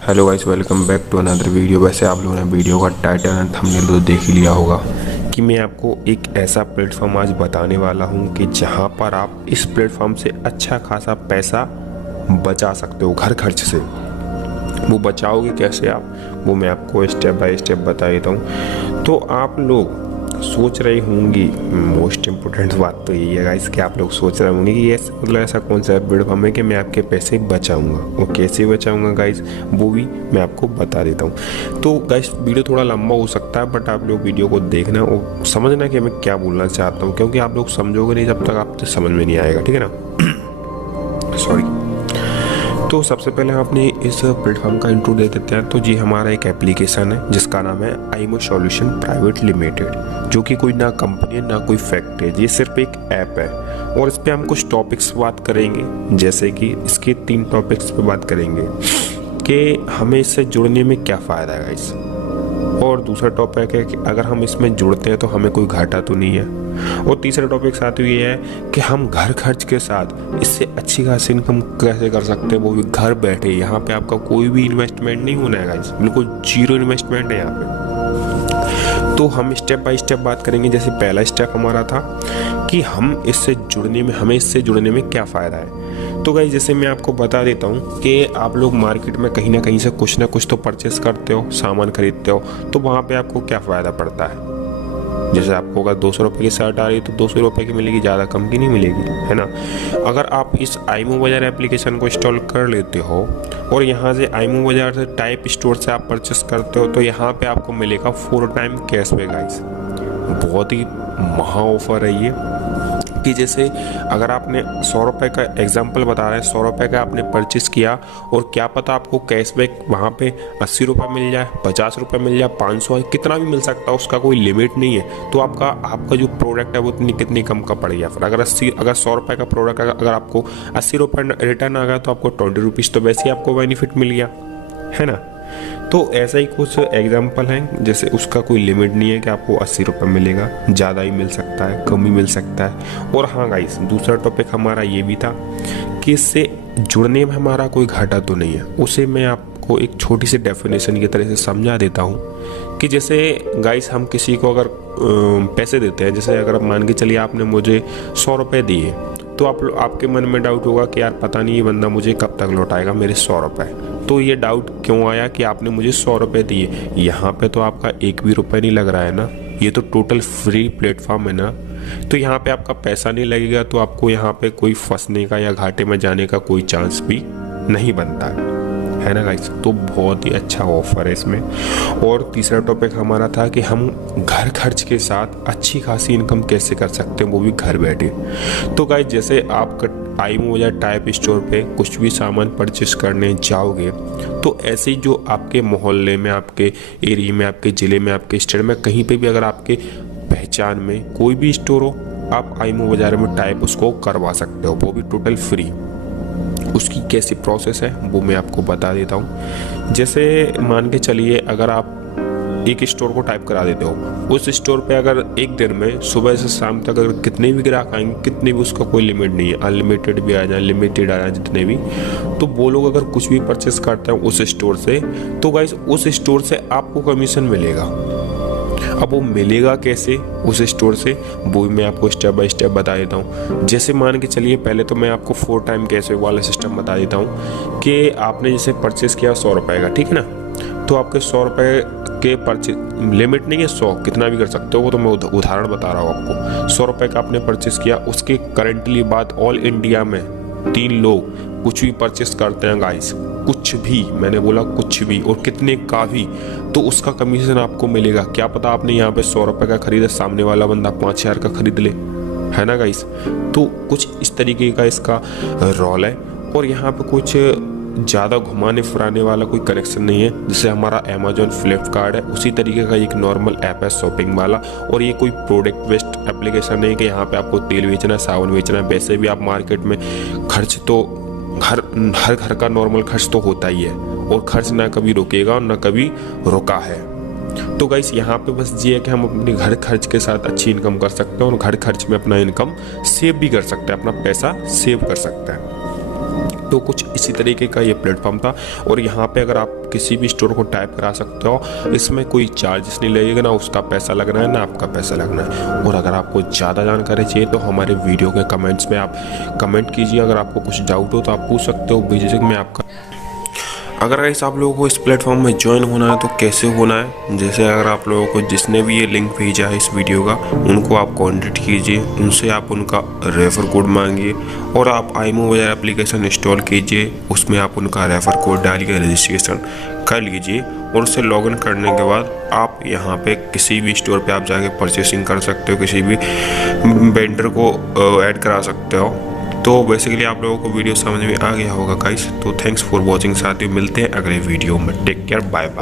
Hello guys, welcome back to another video. वैसे आप लोगों ने वीडियो का टाइटल एंड थंबनेल तो देख ही लिया होगा कि मैं आपको एक ऐसा प्लेटफॉर्म आज बताने वाला हूं कि जहां पर आप इस प्लेटफॉर्म से अच्छा खासा पैसा बचा सकते हो घर खर्च से। वो बचाओगे कैसे आप, वो मैं आपको स्टेप बाय स्टेप बता देता हूँ। तो आप लोग सोच रहे होंगे, मोस्ट इम्पोर्टेंट बात तो यही है गाइस कि आप लोग सोच रहे होंगे कि ये मतलब ऐसा कौन सा प्लेटफॉर्म है कि मैं आपके पैसे बचाऊंगा। वो कैसे बचाऊंगा गाइस, वो भी मैं आपको बता देता हूँ। तो गाइस वीडियो थोड़ा लंबा हो सकता है, बट आप लोग वीडियो को देखना और समझना कि मैं क्या बोलना चाहता हूँ, क्योंकि आप लोग समझोगे नहीं जब तक आपको समझ में नहीं आएगा, ठीक है ना। सॉरी। तो सबसे पहले हम अपने इस प्लेटफॉर्म का इंट्रो दे देते हैं। तो जी हमारा एक एप्लीकेशन है जिसका नाम है आईमो सॉल्यूशन प्राइवेट लिमिटेड, जो कि कोई ना कंपनी है ना कोई फैक्ट्री है, ये सिर्फ एक ऐप है। और इस पे हम कुछ टॉपिक्स बात करेंगे, जैसे कि इसके 3 टॉपिक्स पे बात करेंगे कि हमें इससे जुड़ने में क्या फ़ायदा है गाइस। और दूसरा टॉपिक है कि अगर हम इसमें जुड़ते हैं तो हमें कोई घाटा तो नहीं है। और तीसरा टॉपिक साथ ही ये है कि हम घर खर्च के साथ इससे अच्छी खासी इनकम कैसे कर सकते हैं, वो भी घर बैठे। यहाँ पे आपका कोई भी इन्वेस्टमेंट नहीं होना है गाइस, बिल्कुल जीरो इन्वेस्टमेंट है यहाँ पे। तो हम स्टेप बाय स्टेप बात करेंगे। जैसे पहला स्टेप हमारा था कि हमें इससे जुड़ने में क्या फ़ायदा है। तो गाइस जैसे मैं आपको बता देता हूँ कि आप लोग मार्केट में कहीं ना कहीं से कुछ ना कुछ तो परचेस करते हो, सामान खरीदते हो, तो वहाँ पे आपको क्या फ़ायदा पड़ता है। जैसे आपको अगर 200 रुपये की शर्ट आ रही है तो 200 रुपये की मिलेगी, ज़्यादा कम की नहीं मिलेगी, है ना। अगर आप इस आईमो बाजार एप्लीकेशन को इंस्टॉल कर लेते हो और यहाँ से आईमो बाजार से टाइप स्टोर से आप परचेस करते हो, तो यहाँ पे आपको मिलेगा 4 टाइम कैशबैक गाइस। बहुत ही महा ऑफर है ये। कि जैसे अगर आपने 100 रुपये का एग्जाम्पल बता रहे हैं, 100 रुपये का आपने परचेस किया और क्या पता आपको कैशबैक वहाँ पे 80 रुपये मिल जाए, 50 रुपये मिल जाए, 500 है, कितना भी मिल सकता है, उसका कोई लिमिट नहीं है। तो आपका जो प्रोडक्ट है वो कितनी कम का पड़ गया। फिर अगर 100 रुपये का प्रोडक्ट अगर आपको 80 रुपये रिटर्न आ गया तो आपको 20 रुपीज़ तो वैसे ही आपको बेनिफिट मिल गया, है ना। तो ऐसा ही कुछ एग्जाम्पल हैं, जैसे उसका कोई लिमिट नहीं है कि आपको 80 रुपये मिलेगा, ज़्यादा ही मिल सकता है, कम ही मिल सकता है। और हाँ गाइस, दूसरा टॉपिक हमारा ये भी था कि इससे जुड़ने में हमारा कोई घाटा तो नहीं है। उसे मैं आपको एक छोटी सी डेफिनेशन की तरह से समझा देता हूँ कि जैसे गाइस हम किसी को अगर पैसे देते हैं, जैसे अगर आप मान के चलिए आपने मुझे 100 रुपये दिए, तो आपके मन में डाउट होगा कि यार पता नहीं ये बंदा मुझे कब तक लौटाएगा मेरे 100 रुपये। तो ये डाउट क्यों आया कि आपने मुझे 100 रुपये दिए। यहाँ पे तो आपका एक भी रुपये नहीं लग रहा है ना, ये तो टोटल फ्री प्लेटफॉर्म है ना। तो यहाँ पे आपका पैसा नहीं लगेगा, तो आपको यहाँ पे कोई फंसने का या घाटे में जाने का कोई चांस भी नहीं बनता है ना गाइस। तो बहुत ही अच्छा ऑफर है इसमें। और तीसरा टॉपिक हमारा था कि हम घर खर्च के साथ अच्छी खासी इनकम कैसे कर सकते हैं, वो भी घर बैठे। तो गाइस जैसे आप आईमो या टाइप स्टोर पे कुछ भी सामान परचेस करने जाओगे, तो ऐसे ही जो आपके मोहल्ले में, आपके एरिया में, आपके ज़िले में, आपके स्टेट में, कहीं पे भी अगर आपके पहचान में कोई भी स्टोर हो, आप आईमो बाजार में टाइप उसको करवा सकते हो, वो भी टोटल फ्री। उसकी कैसी प्रोसेस है वो मैं आपको बता देता हूँ। जैसे मान के चलिए अगर आप एक स्टोर को टाइप करा देते हो, उस स्टोर पे अगर एक दिन में सुबह से शाम तक अगर कितने भी ग्राहक आएंगे, कितने भी, उसका कोई लिमिट नहीं है, अनलिमिटेड भी आ जाए, लिमिटेड आ जाए, जितने भी, तो वो लोग अगर कुछ भी परचेस करते हैं उस स्टोर से, तो गाइस उस स्टोर से आपको कमीशन मिलेगा। अब वो मिलेगा कैसे उस स्टोर से, वो भी मैं आपको स्टेप बाय स्टेप बता देता हूँ। जैसे मान के चलिए पहले तो मैं आपको 4 टाइम कैशबैक वाला सिस्टम बता देता हूँ कि आपने जैसे परचेस किया 100 रुपये का, ठीक है ना। तो आपके 100 रुपये के परचेस लिमिट नहीं है, 100 कितना भी कर सकते हो, वो तो मैं उदाहरण बता रहा हूँ आपको। 100 रुपये का आपने परचेस किया, उसके करंटली बात ऑल इंडिया में 3 लोग कुछ भी परचेस करते हैं गाइस, कुछ भी, मैंने बोला कुछ भी, और कितने का भी, तो उसका कमीशन आपको मिलेगा। क्या पता आपने यहाँ पे 100 रुपये का खरीदा, सामने वाला बंदा 5000 का खरीद ले, है ना गाइस। तो कुछ इस तरीके का इसका रोल है। और यहाँ पे कुछ ज़्यादा घुमाने फिराने वाला कोई कनेक्शन नहीं है। जैसे हमारा अमेजोन, फ्लिपकार्ट है, उसी तरीके का एक नॉर्मल ऐप है शॉपिंग वाला। और ये कोई प्रोडक्ट बेस्ड एप्लीकेशन नहीं है कि यहाँ पे आपको तेल बेचना है, साबुन बेचना है। वैसे भी आप मार्केट में खर्च तो हर घर का नॉर्मल खर्च तो होता ही है, और खर्च ना कभी रुकेगा और ना कभी रुका है। तो गाइस यहाँ पे बस ये है कि हम अपने घर खर्च के साथ अच्छी इनकम कर सकते हैं, और घर खर्च में अपना इनकम सेव भी कर सकते हैं, अपना पैसा सेव कर सकते हैं। तो कुछ इसी तरीके का ये प्लेटफॉर्म था। और यहाँ पे अगर आप किसी भी स्टोर को टाइप करा सकते हो, इसमें कोई चार्जेस नहीं लगेगा, ना उसका पैसा लगना है ना आपका पैसा लगना है। और अगर आपको ज़्यादा जानकारी चाहिए तो हमारे वीडियो के कमेंट्स में आप कमेंट कीजिए। अगर आपको कुछ डाउट हो तो आप पूछ सकते हो, बेझिझक में आपका। अगर गाइस आप लोगों को इस प्लेटफॉर्म में ज्वाइन होना है तो कैसे होना है, जैसे अगर आप लोगों को जिसने भी ये लिंक भेजा है इस वीडियो का, उनको आप कांटेक्ट कीजिए, उनसे आप उनका रेफर कोड मांगिए और आप आईमो वगैरह एप्लीकेशन इंस्टॉल कीजिए, उसमें आप उनका रेफर कोड डालिए, रजिस्ट्रेशन कर लीजिए और उससे लॉगिन करने के बाद आप यहाँ पे किसी भी स्टोर पे आप जाके परचेसिंग कर सकते हो, किसी भी वेंडर को ऐड करा सकते हो। तो बेसिकली आप लोगों को वीडियो समझ में आ गया होगा गाइस। तो थैंक्स फॉर वॉचिंग साथियों, मिलते हैं अगले वीडियो में। Take care, bye bye.